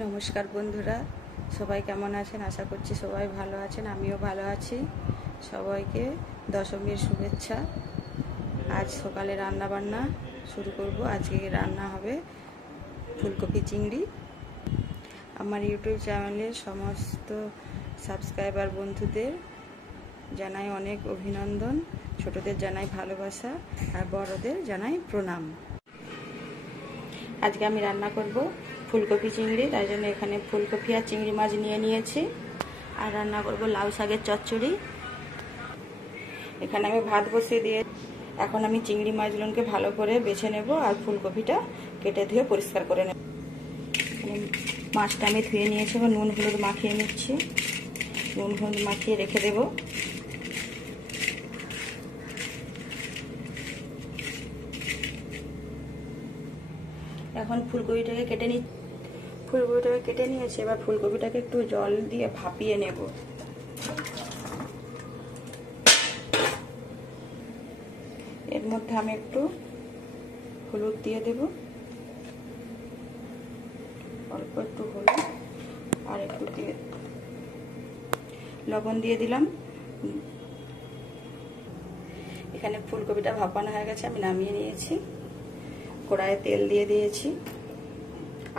নমস্কার বন্ধুরা, সবাই কেমন আছেন? আশা করছি সবাই ভালো আছেন, আমিও ভালো আছি। সবাইকে দশমীর শুভেচ্ছা। আজ সকালে রান্না বান্না শুরু করব। আজকে রান্না হবে ফুলকপি চিংড়ি। আমার ইউটিউব চ্যানেলের সমস্ত সাবস্ক্রাইবার বন্ধুদের জানাই অনেক অভিনন্দন, ছোটদের জানাই ভালোবাসা আর বড়দের জানাই প্রণাম। আজকে আমি রান্না করব ফুলকপি চিংড়ি, তাই জন্য এখানে ফুলকপি আর চিংড়ি মাছ নিয়ে নিয়েছি। আর রান্না করব লাউ শাকের চচ্চড়ি। এখানে আমি ভাত বসিয়ে দিয়ে এখন আমি চিংড়ি মাছগুলোকে ভালো করে বেছে নেব আর ফুলকপিটা কেটে ধুয়ে পরিষ্কার করে নেব। মাছটা আমি ধুয়ে নিয়েছি, এবার নুন হলুদ মাখিয়ে নিচ্ছি। নুন হলুদ মাখিয়ে রেখে দেব। এখন ফুলকপিটাকে কেটে নিয়েছি। এবার ফুলকপিটাকে একটু জল দিয়ে ভাপিয়ে নেব। এর মধ্যে আমি একটু হলুদ দিয়ে দেব, অল্প একটু হলুদ আর একটু দিয়ে লবণ দিয়ে দিলাম। এখানে ফুলকপিটা ভাপানো হয়ে গেছে, আমি নামিয়ে নিয়েছি। কড়াইয়ে তেল দিয়ে দিয়েছি।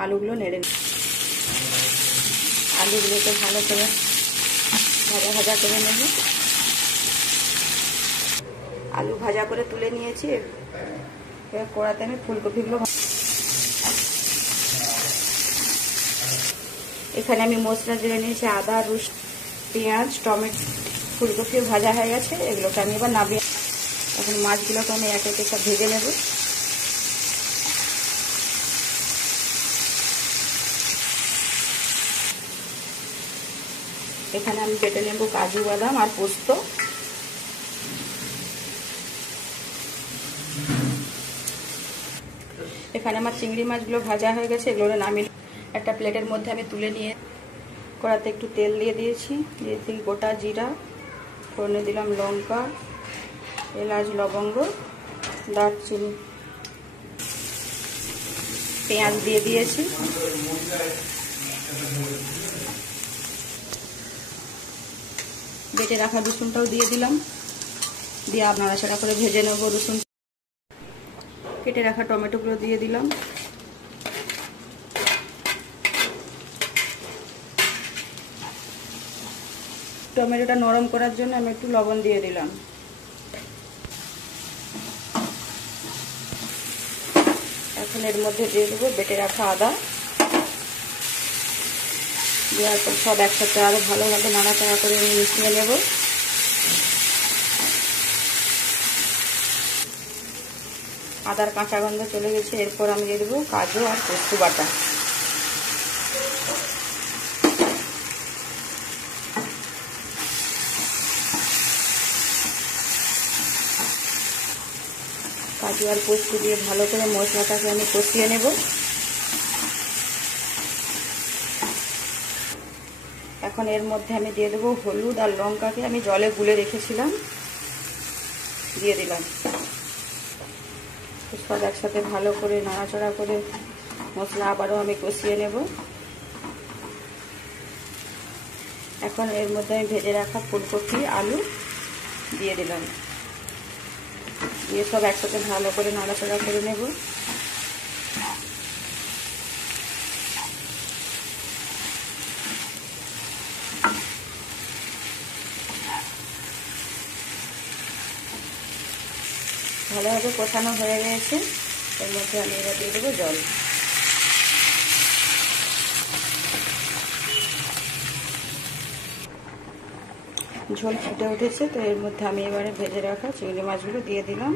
আলুগুলো নেড়ে আলুগুলোকে ভালো করে ভাজা করে নেব। আলু ভাজা করে তুলে নিয়েছি। এবার কড়াতে আমি ফুলকপিগুলো, এখানে আমি মশলা জেনে নিয়েছি, আদা রসুন পেঁয়াজ টমেটো। ফুলকপিও ভাজা হয়ে গেছে, এগুলোকে আমি এবার নামিয়ে এখন মাছগুলোকে আমি এক এক সব ভেজে নেব। এখানে আমি কেটে নেব কাজু বাদাম আর পোস্ত। এখানে আমার চিংড়ি মাছগুলো ভাজা হয়ে গেছে, এগুলো নামিয়ে একটা প্লেটের মধ্যে আমি তুলে নিয়ে কড়াতে একটু তেল দিয়ে দিয়েছি। দিয়েছি গোটা জিরা, ফোড়নে দিলাম লঙ্কা, এলাচ লবঙ্গ দারচিনি, পেঁয়াজ দিয়ে দিয়েছি। বেটে রাখা রসুনটাও দিয়ে দিলাম, দিয়ে নাড়াচাড়া করে ভেজে নেব। রসুন কেটে রাখা টমেটোগুলো দিয়ে দিলাম। টমেটোটা নরম করার জন্য আমি একটু লবণ দিয়ে দিলাম। এখন এর মধ্যে দিয়ে দেবো বেটে রাখা আদা। দেওয়ার পর সব একসাথে আরো ভালোভাবে নাড়াচাড়া করে মিশিয়ে নেব। আদার কাঁচা গন্ধ চলে গেছে। এরপর আমি দিয়ে দেবো কাজু আর পোস্ত বাটা। কাজু আর পোস্ত দিয়ে ভালো করে মশলাটাকে আমি কষিয়ে নেব। এখন এর মধ্যে আমি দিয়ে দেবো হলুদ আর লঙ্কাকে আমি জলে গুলে রেখেছিলাম, দিয়ে দিলাম। সব একসাথে ভালো করে নাড়াচাড়া করে মশলা আবারও আমি কষিয়ে নেব। এখন এর মধ্যে আমি ভেজে রাখা ফুলকপি আলু দিয়ে দিলাম, দিয়ে সব একসাথে ভালো করে নাড়াচাড়া করে নেব। ভালোভাবে কষানো হয়ে গেছে। এর মধ্যে আমি এবার দিয়ে দেবো জল। ঝোল ফুটে উঠেছে, তো এর মধ্যে আমি এবারে ভেজে রাখা চিংড়ি মাছগুলো দিয়ে দিলাম।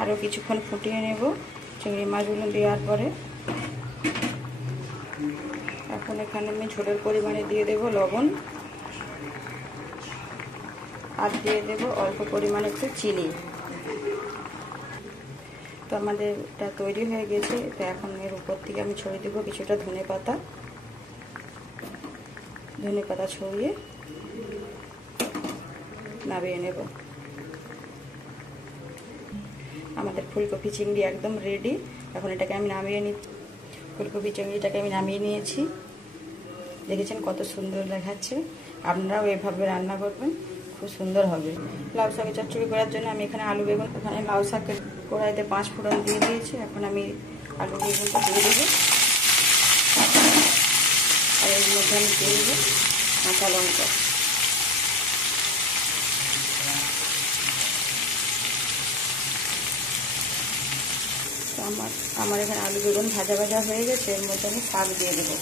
আরও কিছুক্ষণ ফুটিয়ে নেব চিংড়ি মাছগুলো দেওয়ার পরে। এখন এখানে আমি ঝোলের পরিমাণে দিয়ে দেব লবণ আর দিয়ে দেব অল্প পরিমাণে একটু চিনি। তো আমাদের এটা তৈরি হয়ে গেছে। তো এখন এর উপর থেকে আমি ছড়িয়ে দেবো কিছুটা ধনে পাতা ছড়িয়ে নামিয়ে নেব। আমাদের ফুলকপি চিংড়ি একদম রেডি। এখন এটাকে আমি নামিয়ে নিচ্ছি। ফুলকপি চিংড়িটাকে আমি নামিয়ে নিয়েছি। দেখেছেন কত সুন্দর দেখাচ্ছে। আপনারাও এভাবে রান্না করবেন, খুব সুন্দর হবে। লাউ শাকের চচ্চড়ি করার জন্য আমি এখানে আলু বেগুন, এখানে লাউ শাকের কড়াইতে 5 ফোড়ন দিয়ে দিয়েছি। এখন আমি আলু বেগুনটা দিয়ে দেবো, আর এর মধ্যে আমি দিয়ে দেবো কাঁচা লঙ্কা। তো আমার এখানে আলু বেগুন ভাজা ভাজা হয়ে গেছে। এর মধ্যে আমি শাক দিয়ে দেবো।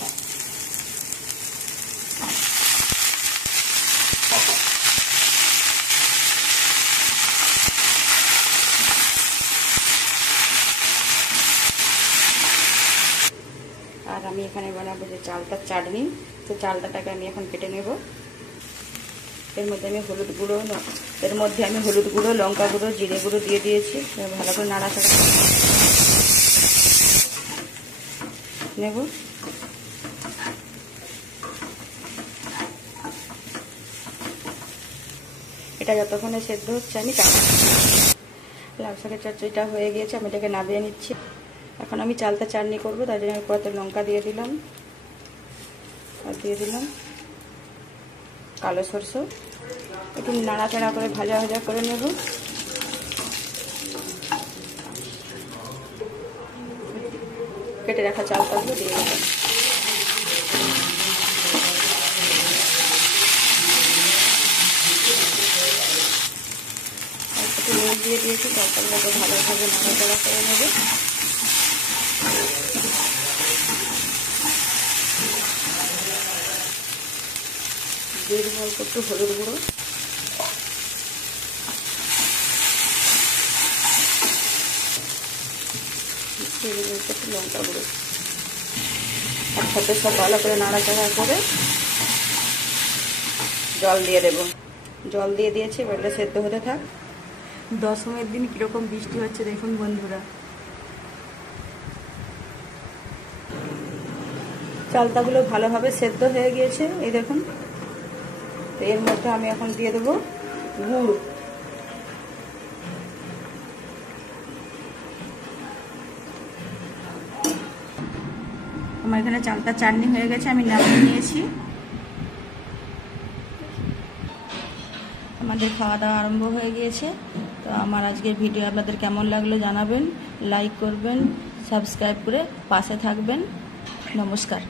আর আমি এখানে বানাবো যে চালতার চাটনি। তো চালতাটাকে আমি এখন কেটে নেব। এর মধ্যে আমি হলুদ গুঁড়ো, লঙ্কা গুঁড়ো, জিরে গুঁড়ো দিয়ে দিয়েছি। ভালো করে নাড়াচাড়া নেব। এটা যতক্ষণে সেদ্ধ হচ্ছে আমি লাউ শাকের চচ্চড়িটা হয়ে গিয়েছে, আমি এটাকে নামিয়ে নিচ্ছি। এখন আমি চালতা চাটনি করবো, তার জন্য আমি কয়েকটা লঙ্কা দিয়ে দিলাম, আর দিয়ে দিলাম কালো সরষে। একটু নাড়াচাড়া করে ভাজা ভাজা করে নেব। কেটে রাখা চালতাগুলো দিয়ে দেবো। একটু নুন দিয়ে দিয়েছি। চালতাগুলোকে ভালোভাবে নাড়াচাড়া করে নেব। দিয়ে দেবো অল্প একটু হলুদ গুঁড়ো, দিয়ে দেবো একটু লঙ্কা গুঁড়ো। একসাথে সব ভালো করে নাড়াচাড়া করে জল দিয়ে দেবো। জল দিয়ে দিয়েছি, এবারে সেদ্ধ হতে থাক। দশমীর দিন কীরকম বৃষ্টি হচ্ছে দেখুন বন্ধুরা। চালতাগুলো ভালোভাবে সেদ্ধ হয়ে গিয়েছে, এই দেখুন। তো এর মধ্যে আমি এখন দিয়ে দেবো গুড়। আমার এখানে চালতা চাটনি হয়ে গেছে, আমি নামিয়ে নিয়েছি। আমাদের খাওয়া দাওয়া আরম্ভ হয়ে গিয়েছে। তো আমার আজকের ভিডিও আপনাদের কেমন লাগলো জানাবেন, লাইক করবেন, সাবস্ক্রাইব করে পাশে থাকবেন। নমস্কার।